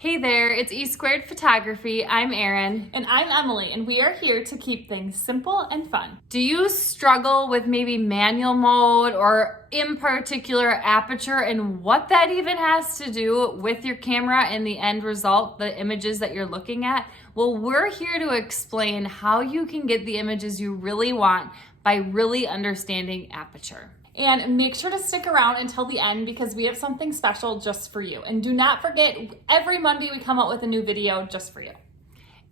Hey there, it's E Squared Photography. I'm Erin. And I'm Emily, and we are here to keep things simple and fun. Do you struggle with maybe manual mode or in particular aperture and what that even has to do with your camera and the end result, the images that you're looking at? Well, we're here to explain how you can get the images you really want by really understanding aperture. And make sure to stick around until the end because we have something special just for you. And do not forget, every Monday we come out with a new video just for you.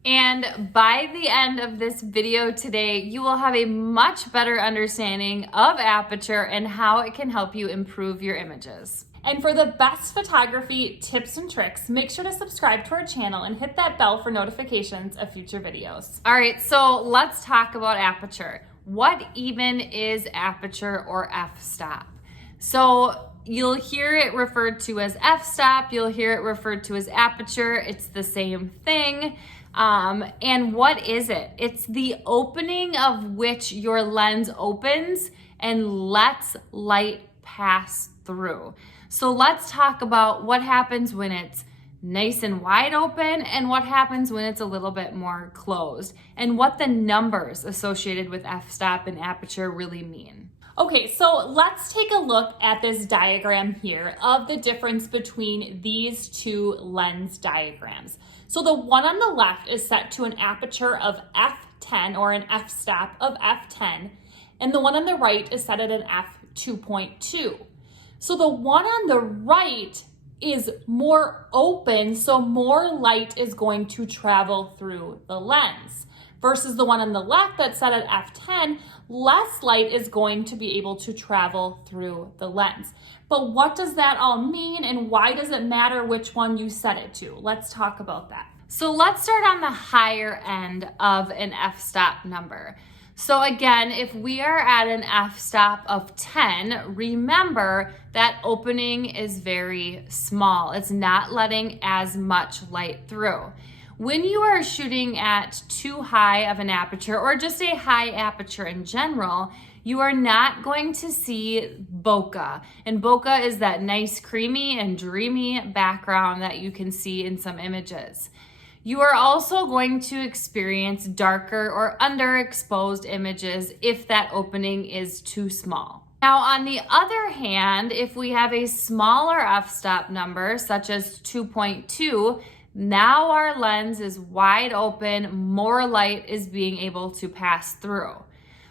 And by the end of this video today, you will have a much better understanding of aperture and how it can help you improve your images. And for the best photography tips and tricks, make sure to subscribe to our channel and hit that bell for notifications of future videos. All right, so let's talk about aperture. What even is aperture or f-stop? So you'll hear it referred to as f-stop, you'll hear it referred to as aperture, it's the same thing. And what is it? It's the opening of which your lens opens and lets light pass through. So let's talk about what happens when it's nice and wide open and what happens when it's a little bit more closed and what the numbers associated with f-stop and aperture really mean. Okay, so let's take a look at this diagram here of the difference between these two lens diagrams. So the one on the left is set to an aperture of f10 or an f-stop of f10, and the one on the right is set at an f2.2. So the one on the right is more open, so more light is going to travel through the lens. Versus the one on the left that's set at f10, less light is going to be able to travel through the lens. But what does that all mean and why does it matter which one you set it to? Let's talk about that. So let's start on the higher end of an f-stop number. So again, if we are at an f-stop of 10, remember that opening is very small. It's not letting as much light through. When you are shooting at too high of an aperture or just a high aperture in general, you are not going to see bokeh. And bokeh is that nice creamy and dreamy background that you can see in some images. You are also going to experience darker or underexposed images if that opening is too small. Now, on the other hand, if we have a smaller f-stop number, such as 2.2, now our lens is wide open, more light is being able to pass through.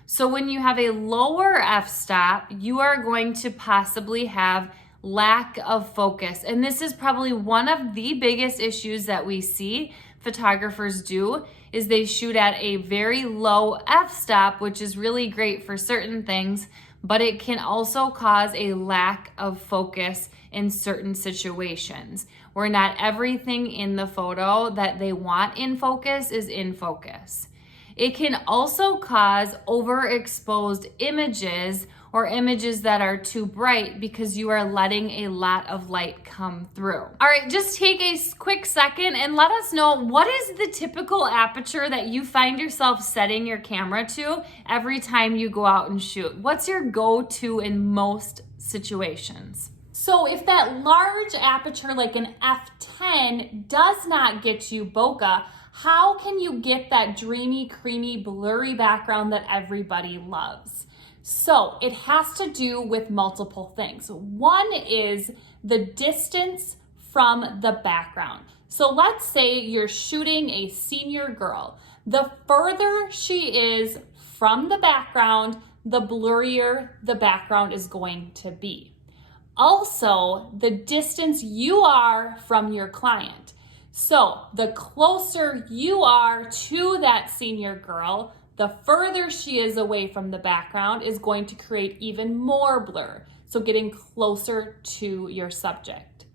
So when you have a lower f-stop, you are going to possibly have lack of focus. And this is probably one of the biggest issues that we see photographers do is they shoot at a very low f-stop, which is really great for certain things, but it can also cause a lack of focus in certain situations where not everything in the photo that they want in focus is in focus. It can also cause overexposed images or images that are too bright because you are letting a lot of light come through. All right, just take a quick second and let us know what is the typical aperture that you find yourself setting your camera to every time you go out and shoot. What's your go-to in most situations? So if that large aperture like an f10 does not get you bokeh, how can you get that dreamy, creamy, blurry background that everybody loves? So it has to do with multiple things. One is the distance from the background. So let's say you're shooting a senior girl. The further she is from the background, the blurrier the background is going to be. Also, the distance you are from your client. So the closer you are to that senior girl, the further she is away from the background is going to create even more blur. So getting closer to your subject.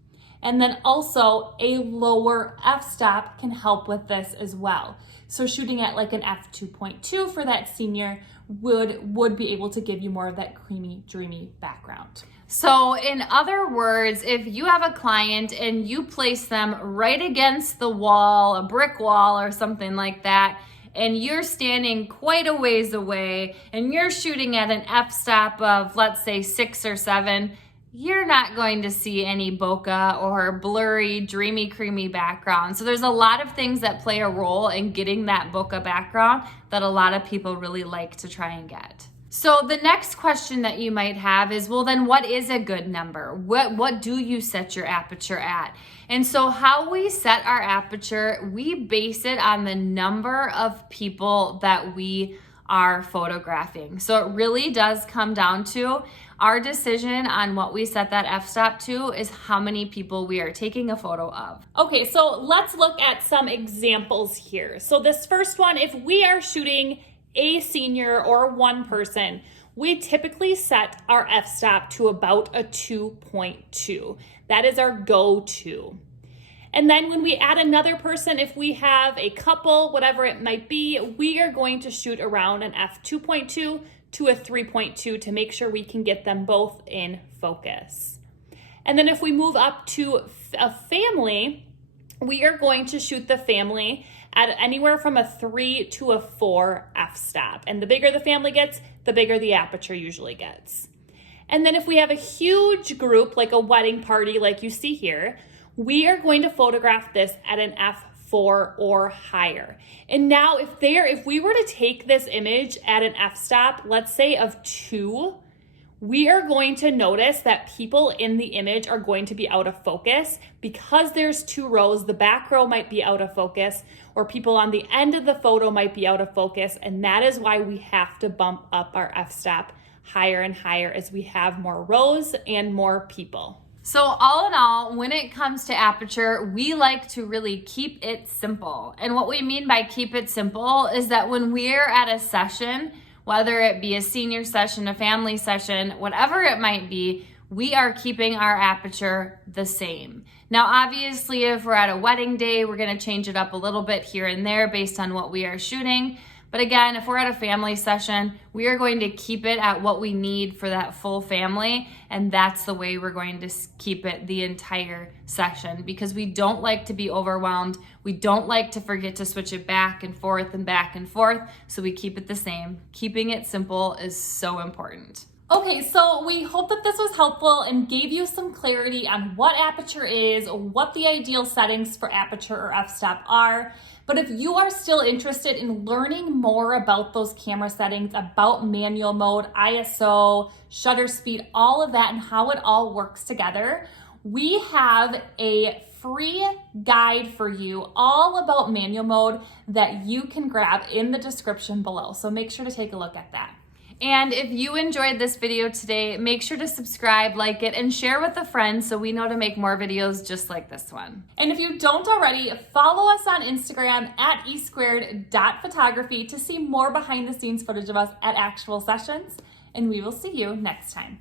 And then also a lower f-stop can help with this as well. So shooting at like an f2.2 for that senior would be able to give you more of that creamy, dreamy background. So in other words, if you have a client and you place them right against the wall, a brick wall or something like that, and you're standing quite a ways away and you're shooting at an f-stop of, let's say, 6 or 7, you're not going to see any bokeh or blurry, dreamy, creamy background. So there's a lot of things that play a role in getting that bokeh background that a lot of people really like to try and get. So the next question that you might have is, well, then what is a good number? What do you set your aperture at? And so how we set our aperture, we base it on the number of people that we are photographing. So it really does come down to our decision on what we set that f-stop to is how many people we are taking a photo of. Okay, so let's look at some examples here. So this first one, if we are shooting a senior or one person, we typically set our f-stop to about a 2.2. That is our go-to. And then when we add another person, if we have a couple, whatever it might be, we are going to shoot around an f2.2 to a 3.2 to make sure we can get them both in focus. And then if we move up to a family, we are going to shoot the family at anywhere from a 3 to a 4 f-stop. And the bigger the family gets, the bigger the aperture usually gets. And then if we have a huge group, like a wedding party like you see here, we are going to photograph this at an f4 or higher. And now if we were to take this image at an f-stop, let's say of 2, we are going to notice that people in the image are going to be out of focus because there's 2 rows. The back row might be out of focus, or people on the end of the photo might be out of focus. And that is why we have to bump up our f-stop higher and higher as we have more rows and more people. So all in all, when it comes to aperture, we like to really keep it simple. And what we mean by keep it simple is that when we're at a session, whether it be a senior session, a family session, whatever it might be, we are keeping our aperture the same. Now, obviously, if we're at a wedding day, we're gonna change it up a little bit here and there based on what we are shooting. But again, if we're at a family session, we are going to keep it at what we need for that full family. And that's the way we're going to keep it the entire session, because we don't like to be overwhelmed. We don't like to forget to switch it back and forth and back and forth. So we keep it the same. Keeping it simple is so important. Okay, so we hope that this was helpful and gave you some clarity on what aperture is, what the ideal settings for aperture or f-stop are. But if you are still interested in learning more about those camera settings, about manual mode, ISO, shutter speed, all of that, and how it all works together, we have a free guide for you all about manual mode that you can grab in the description below. So make sure to take a look at that. And if you enjoyed this video today, make sure to subscribe, like it, and share with a friend so we know to make more videos just like this one. And if you don't already, follow us on Instagram at e2photography to see more behind the scenes footage of us at actual sessions. And we will see you next time.